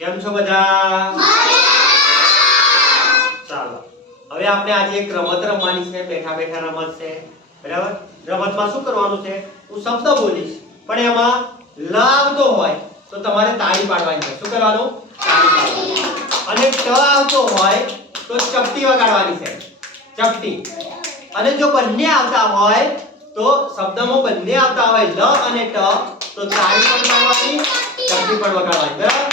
કેમ છો બધા? ચાલો હવે આપણે આજે એક રમત રમવાની છે, બેઠા બેઠા રમત છે, બરાબર? રમતમાં શું કરવાનું છે, હું શબ્દ બોલીશ પણ એમાં લ આવતો હોય તો તમારે તાળી પાડવાની છે. શું કરવાનું? તાળી પાડવાની. અને ટ આવતો હોય તો ચપટી વગાડવાની છે, ચપટી. અને જો બંને આવતા હોય તો શબ્દમાં બંને આવતા હોય લ અને ટ તો તાળી પણ પાડવાની, ચપટી પણ વગાડવાની, બરાબર?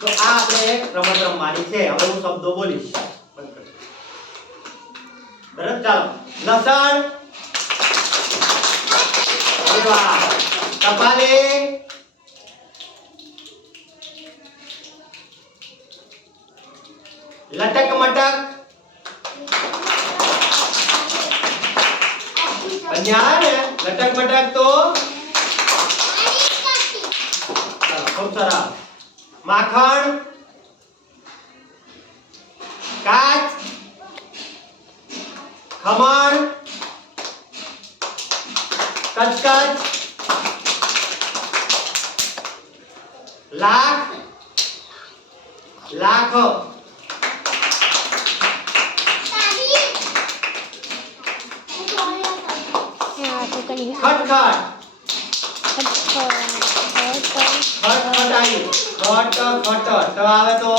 તો આ આપણે રમત રમવાની છે. હવે હું શબ્દો બોલીશ, બરાબર? ચાલો. લસણ, અરે વાહ. ટપાલી, લટક મટક, બન્યા ને લટક મટક તો ચાલો, ખૂબ સરસ. માખણ, કાચ, ખમણ, કચકચ, લાખ, લાખ, ખટખટ, ખટખટાઈ, ખટ ખટ આવે તો